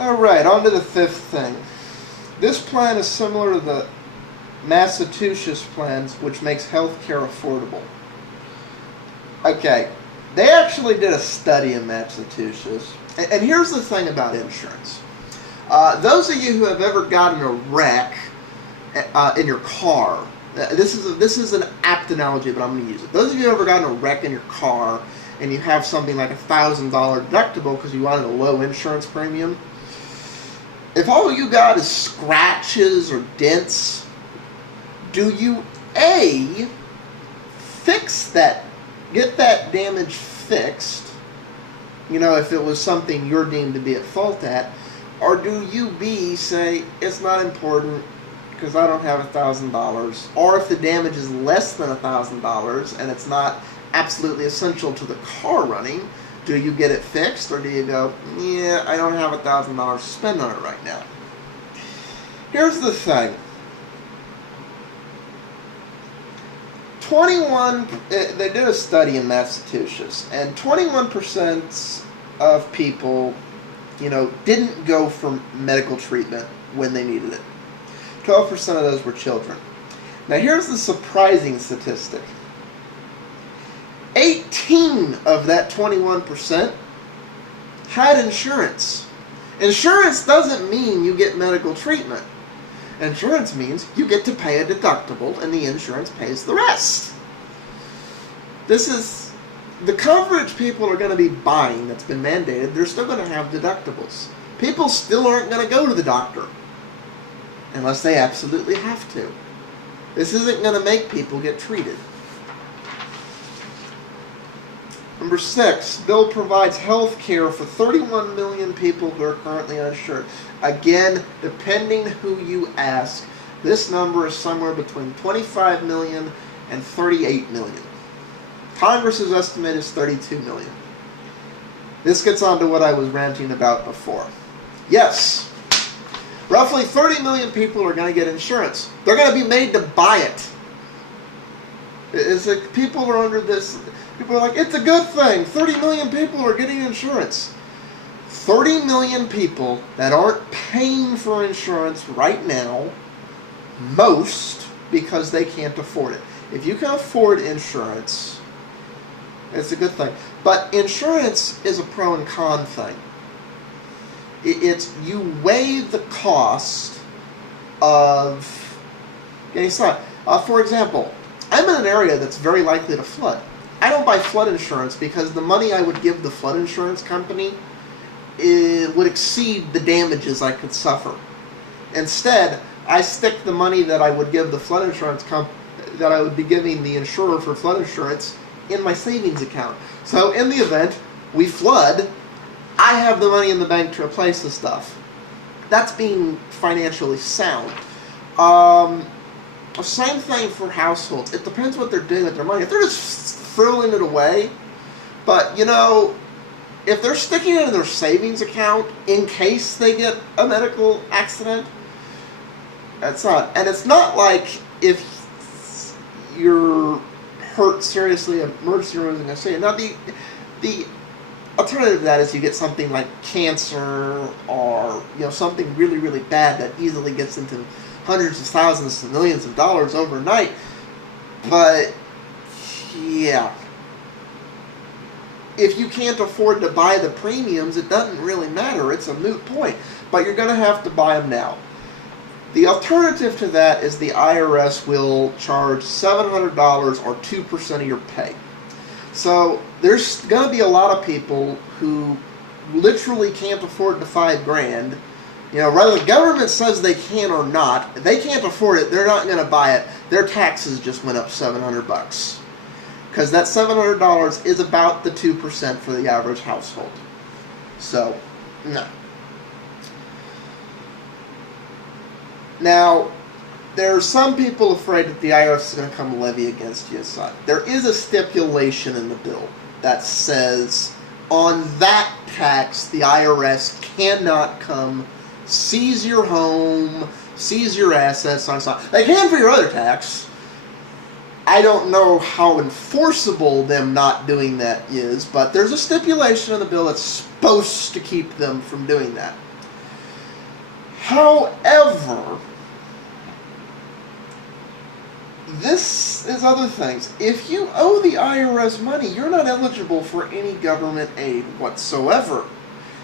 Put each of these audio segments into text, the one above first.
Alright, on to the fifth thing. This plan is similar to the Massachusetts plans, which makes healthcare affordable. Okay, they actually did a study in Massachusetts, and here's the thing about insurance. Those of you who have ever gotten a wreck in your car, this is an apt analogy, but I'm going to use it. Those of you who have ever gotten a wreck in your car, and you have something like $1,000 deductible because you wanted a low insurance premium, if all you got is scratches or dents, do you A, fix that, get that damage fixed, if it was something you're deemed to be at fault at, or do you B, say, it's not important because I don't have $1,000, or if the damage is less than $1,000 and it's not absolutely essential to the car running, do you get it fixed, or do you go, yeah, I don't have $1,000 to spend on it right now? Here's the thing. they did a study in Massachusetts, and 21% of people, didn't go for medical treatment when they needed it. 12% of those were children. Now here's the surprising statistic. 18 of that 21% had insurance. Insurance doesn't mean you get medical treatment. Insurance means you get to pay a deductible and the insurance pays the rest. This is the coverage people are going to be buying that's been mandated. They're still going to have deductibles. People still aren't going to go to the doctor unless they absolutely have to. This isn't going to make people get treated. Number 6, bill provides health care for 31 million people who are currently uninsured. Again, depending who you ask, this number is somewhere between 25 million and 38 million. Congress's estimate is 32 million. This gets on to what I was ranting about before. Yes, roughly 30 million people are going to get insurance. They're going to be made to buy it. It's like people are under this... People are like, it's a good thing. 30 million people are getting insurance. 30 million people that aren't paying for insurance right now, most because they can't afford it. If you can afford insurance, it's a good thing. But insurance is a pro and con thing. It's you weigh the cost of getting started. For example, I'm in an area that's very likely to flood. I don't buy flood insurance because the money I would give the flood insurance company would exceed the damages I could suffer. Instead, I stick the money that I would give the flood insurance that I would be giving the insurer for flood insurance in my savings account. So in the event we flood, I have the money in the bank to replace the stuff. That's being financially sound. Same thing for households. It depends what they're doing with their money. If they're just throwing it away, but if they're sticking it in their savings account in case they get a medical accident, that's not. And it's not like if you're hurt seriously, emergency room is going to say. Now the alternative to that is you get something like cancer or something really, really bad that easily gets into hundreds of thousands to millions of dollars overnight. But yeah, if you can't afford to buy the premiums, it doesn't really matter. It's a moot point. But you're going to have to buy them now. The alternative to that is the IRS will charge $700 or 2% of your pay. So there's going to be a lot of people who literally can't afford the $5,000. Whether the government says they can or not, if they can't afford it, they're not going to buy it. Their taxes just went up $700. Because that $700 is about the 2% for the average household. So, no. Now, there are some people afraid that the IRS is going to come levy against you. There is a stipulation in the bill that says on that tax, the IRS cannot come seize your home, seize your assets, on something. They can for your other tax. I don't know how enforceable them not doing that is, but there's a stipulation in the bill that's supposed to keep them from doing that. However, this is other things. If you owe the IRS money, you're not eligible for any government aid whatsoever.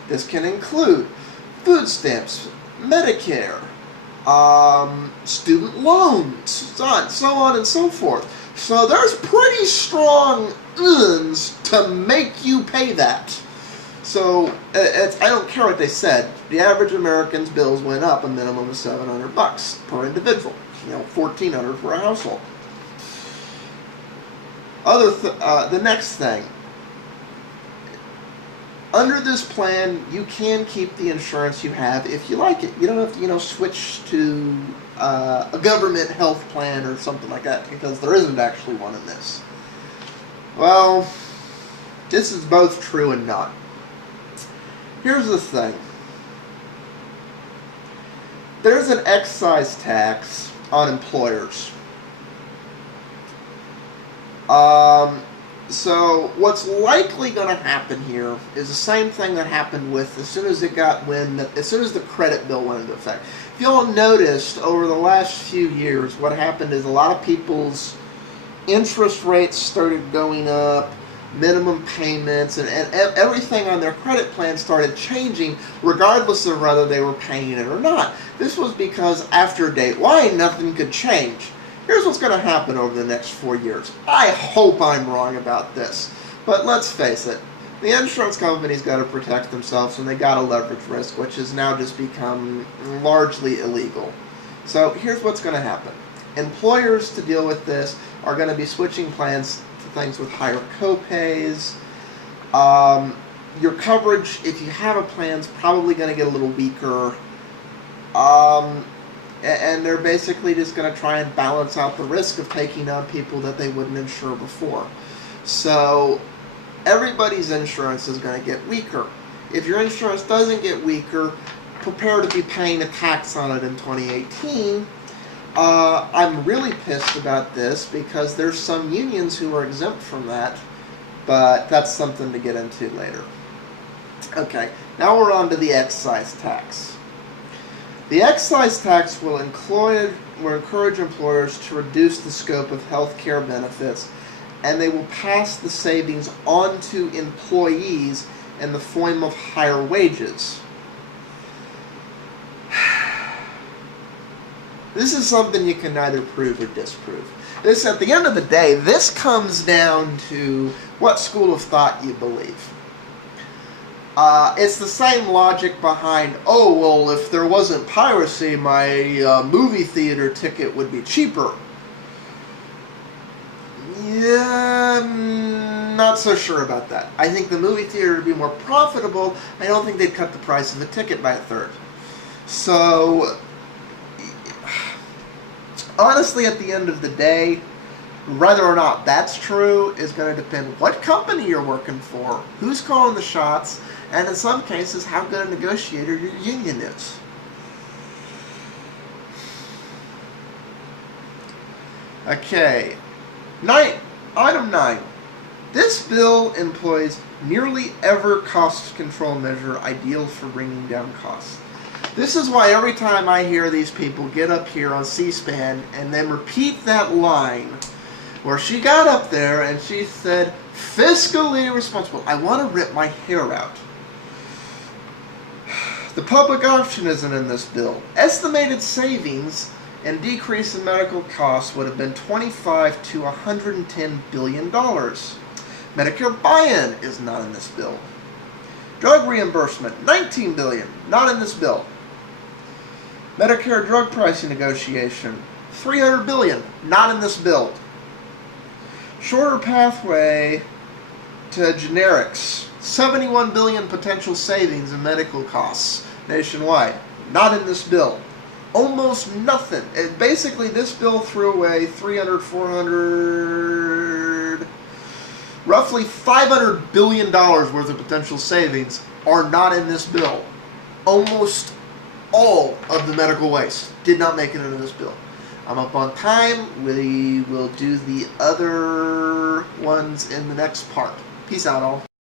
This can include food stamps, Medicare, student loans, so on and so forth. So there's pretty strong ins to make you pay that. So I don't care what they said. The average American's bills went up a minimum of $700 per individual. $1,400 for a household. The next thing. Under this plan, you can keep the insurance you have if you like it. You don't have to, switch to a government health plan or something like that, because there isn't actually one in this. Well, this is both true and not. Here's the thing. There's an excise tax on employers. So what's likely going to happen here is the same thing that happened with as soon as the credit bill went into effect. If you all noticed over the last few years, what happened is a lot of people's interest rates started going up, minimum payments, and everything on their credit plan started changing regardless of whether they were paying it or not. This was because after date Y, nothing could change. Here's what's going to happen over the next 4 years. I hope I'm wrong about this, but let's face it. The insurance company's got to protect themselves, and they got to leverage risk, which has now just become largely illegal. So here's what's going to happen. Employers, to deal with this, are going to be switching plans to things with higher co-pays. Your coverage, if you have a plan, is probably going to get a little weaker. And they're basically just going to try and balance out the risk of taking on people that they wouldn't insure before. So everybody's insurance is going to get weaker. If your insurance doesn't get weaker, prepare to be paying a tax on it in 2018. I'm really pissed about this because there's some unions who are exempt from that, but that's something to get into later. Okay, now we're on to the excise tax. The excise tax will encourage employers to reduce the scope of health care benefits, and they will pass the savings on to employees in the form of higher wages. This is something you can neither prove or disprove. At the end of the day, this comes down to what school of thought you believe. It's the same logic behind, oh, well, if there wasn't piracy, my movie theater ticket would be cheaper. Yeah, I'm not so sure about that. I think the movie theater would be more profitable. I don't think they'd cut the price of the ticket by a third. So, honestly, at the end of the day, whether or not that's true is going to depend what company you're working for, who's calling the shots, and in some cases, how good a negotiator your union is. Okay. Item 9. This bill employs nearly every cost control measure ideal for bringing down costs. This is why every time I hear these people get up here on C-SPAN and then repeat that line where she got up there and she said, fiscally responsible, I want to rip my hair out. The public option isn't in this bill. Estimated savings and decrease in medical costs would have been $25 to $110 billion. Medicare buy-in is not in this bill. Drug reimbursement, $19 billion, not in this bill. Medicare drug pricing negotiation, $300 billion, not in this bill. Shorter pathway to generics, $71 billion potential savings in medical costs nationwide, not in this bill. Almost nothing. Basically, this bill threw away 300, 400, roughly $500 billion worth of potential savings are not in this bill. Almost all of the medical waste did not make it into this bill. I'm up on time. We will do the other ones in the next part. Peace out, all.